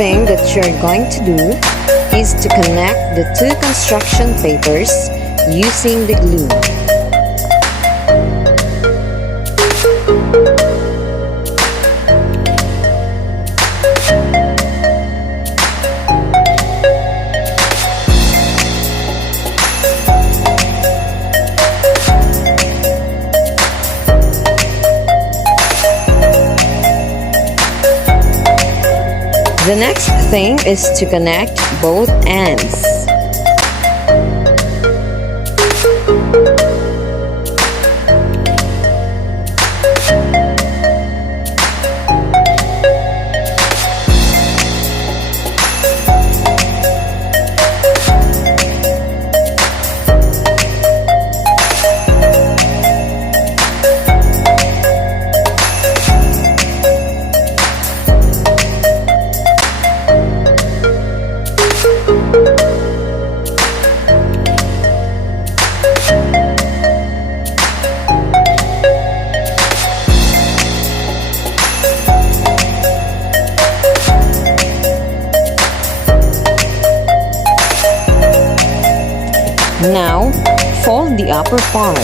thing that you're going to do is to connect the two construction papers using the glue. The next thing is to connect both ends. Now, fold the upper part.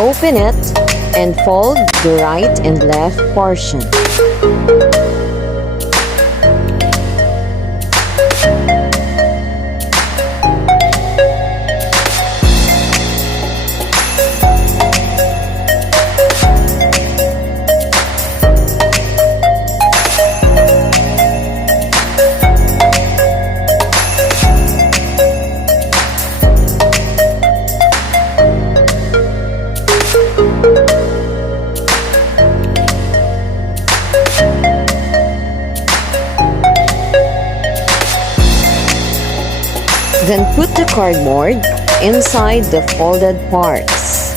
Open it and fold the right and left portion. Then put the cardboard inside the folded parts.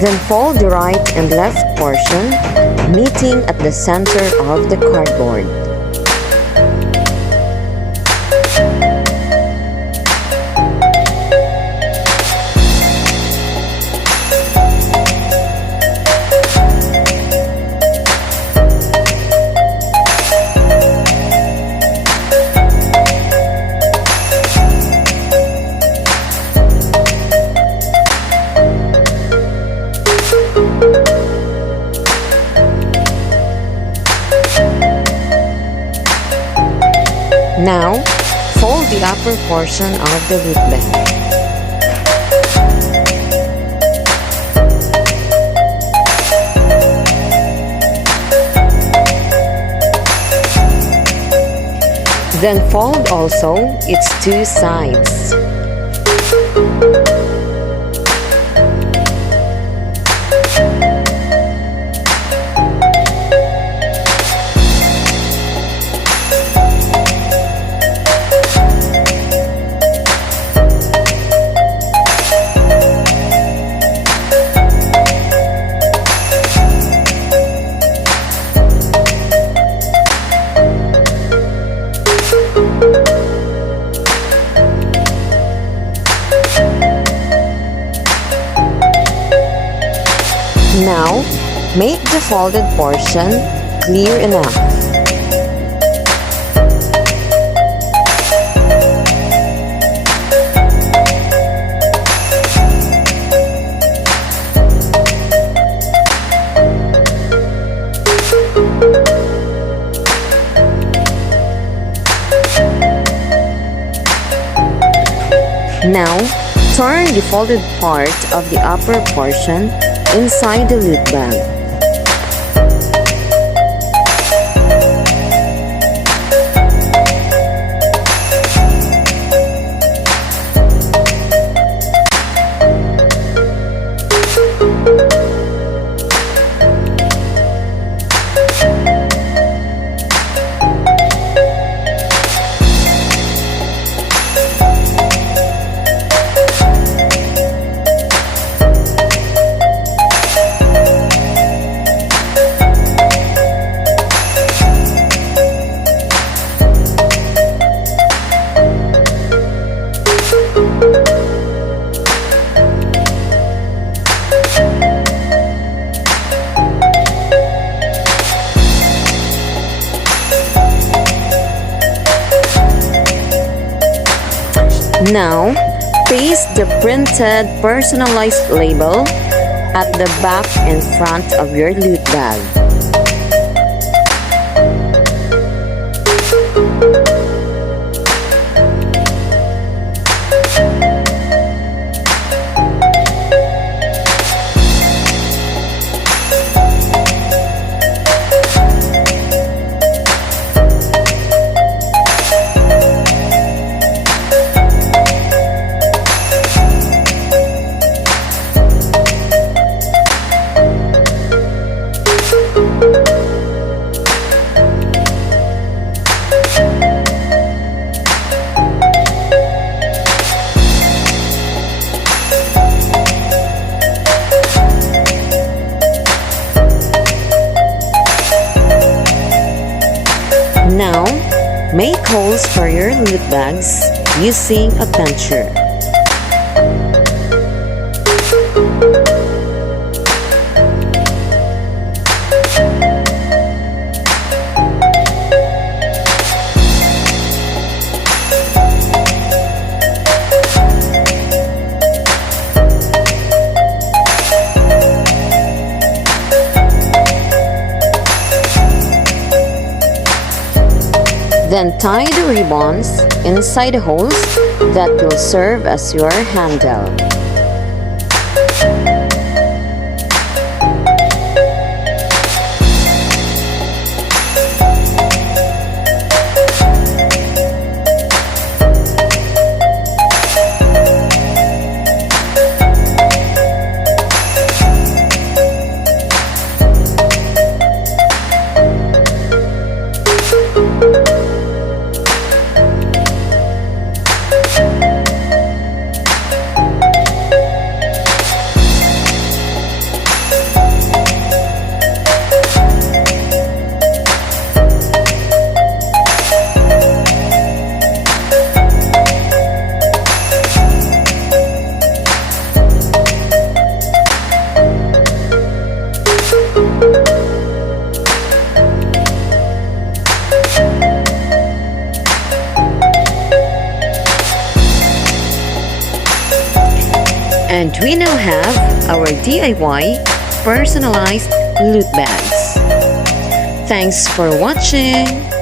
Then fold the right and left portion, meeting at the center of the cardboard. Now, fold the upper portion of the root bag. Then fold also its two sides. Now, make the folded portion clear enough. Now, turn the folded part of the upper portion inside the loop bag. Now, paste the printed personalized label at the back and front of your loot bag. Now, make holes for your loot bags using a puncher. Then tie the ribbons inside the holes that will serve as your handle. And we now have our DIY personalized loot bags. Thanks for watching!